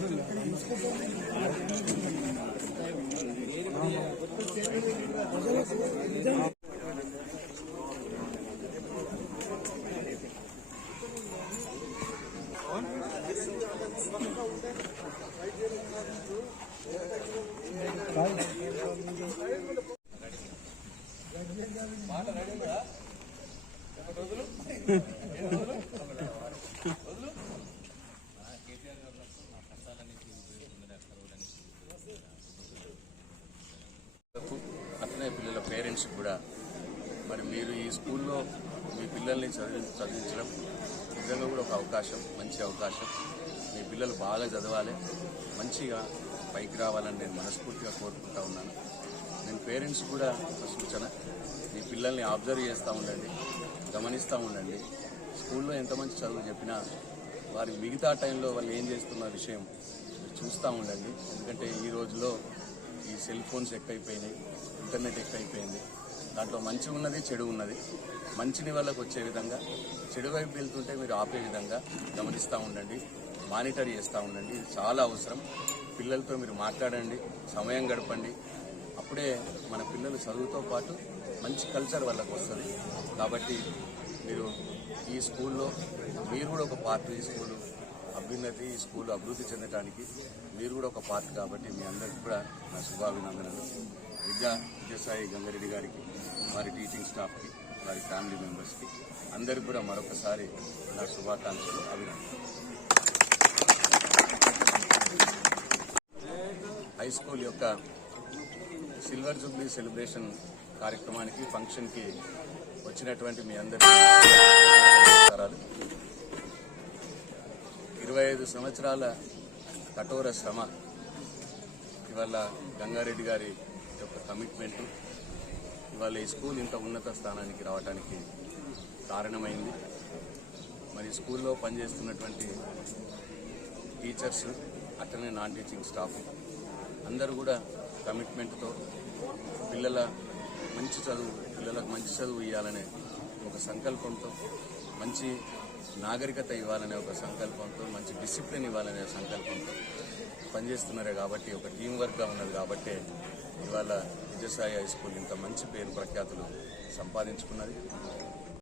పిల్లలకు, అట్లనే పిల్లల పేరెంట్స్ కూడా మరి మీరు ఈ స్కూల్లో మీ పిల్లల్ని చదివి చదివించడం నిజంగా కూడా ఒక అవకాశం మంచి అవకాశం. మీ పిల్లలు బాగా చదవాలి. మంచిగా పైకి రావాలని నేను మనస్ఫూర్తిగా కోరుకుంటా ఉన్నాను. నేను పేరెంట్స్ కూడా ఒక సూచన. మీ పిల్లల్ని అబ్జర్వ్ చేస్తూ ఉండండి. గమనిస్తూ ఉండండి. స్కూల్లో ఎంత మంచి చదువు చెప్పినా వారి మిగతా టైంలో వాళ్ళు ఏం చేస్తున్న విషయం చూస్తూ ఉండండి. ఎందుకంటే ఈ రోజులో ఈ సెల్ ఫోన్స్ ఎక్కువైపోయినాయి. ఇంటర్నెట్ ఎక్కువైపోయింది. దాంట్లో మంచి ఉన్నది చెడు ఉన్నది. మంచిని వాళ్ళకు వచ్చే విధంగా చెడు వైపు వెళ్తుంటే మీరు ఆపే విధంగా గమనిస్తూ ఉండండి మానిటర్ చేస్తూ ఉండండి. ఇది చాలా అవసరం. పిల్లలతో మీరు మాట్లాడండి సమయం గడపండి. అప్పుడే మన పిల్లలు చదువుతో పాటు మంచి కల్చర్ వాళ్ళకు వస్తుంది. కాబట్టి మీరు ఈ స్కూల్లో మీరు కూడా ఒక పార్ట్ ఈ స్కూల్ అభ్యున్నతి ఈ స్కూల్ అభివృద్ధి చెందడానికి మీరు కూడా ఒక పార్ట్ కాబట్టి మీ అందరికీ కూడా నా శుభాభినందనలు. విద్యా విద్యాసాయి గంగారెడ్డి గారికి వారి టీచింగ్ స్టాఫ్కి వారి ఫ్యామిలీ మెంబర్స్కి అందరికి కూడా మరొకసారి నా శుభాకాంక్షలు అభినందనలు. హై స్కూల్ యొక్క సిల్వర్ జూబ్లీ సెలబ్రేషన్ కార్యక్రమానికి ఫంక్షన్కి వచ్చినటువంటి మీ అందరికీ నమస్కారాలు. ఇరవై ఐదు సంవత్సరాల కఠోర శ్రమ ఇవాళ గంగారెడ్డి గారి యొక్క కమిట్మెంటు ఇవాళ ఈ స్కూల్ ఇంత ఉన్నత స్థానానికి రావడానికి కారణమైంది. మరి స్కూల్లో పనిచేస్తున్నటువంటి టీచర్స్ అట్లనే నాన్ టీచింగ్ స్టాఫ్ అందరూ కూడా కమిట్మెంట్తో పిల్లల మంచి చదువు పిల్లలకు మంచి చదువు ఇవ్వాలనే ఒక సంకల్పంతో మంచి నాగరికత ఇవ్వాలనే ఒక సంకల్పంతో మంచి డిసిప్లిన్ ఇవ్వాలనే సంకల్పంతో పనిచేస్తున్నారే కాబట్టి ఒక టీం వర్క్గా ఉన్నది కాబట్టి ఇవాళ విజయసాయి హై స్కూల్ ఇంత మంచి పేరు ప్రఖ్యాతులు సంపాదించుకున్నది.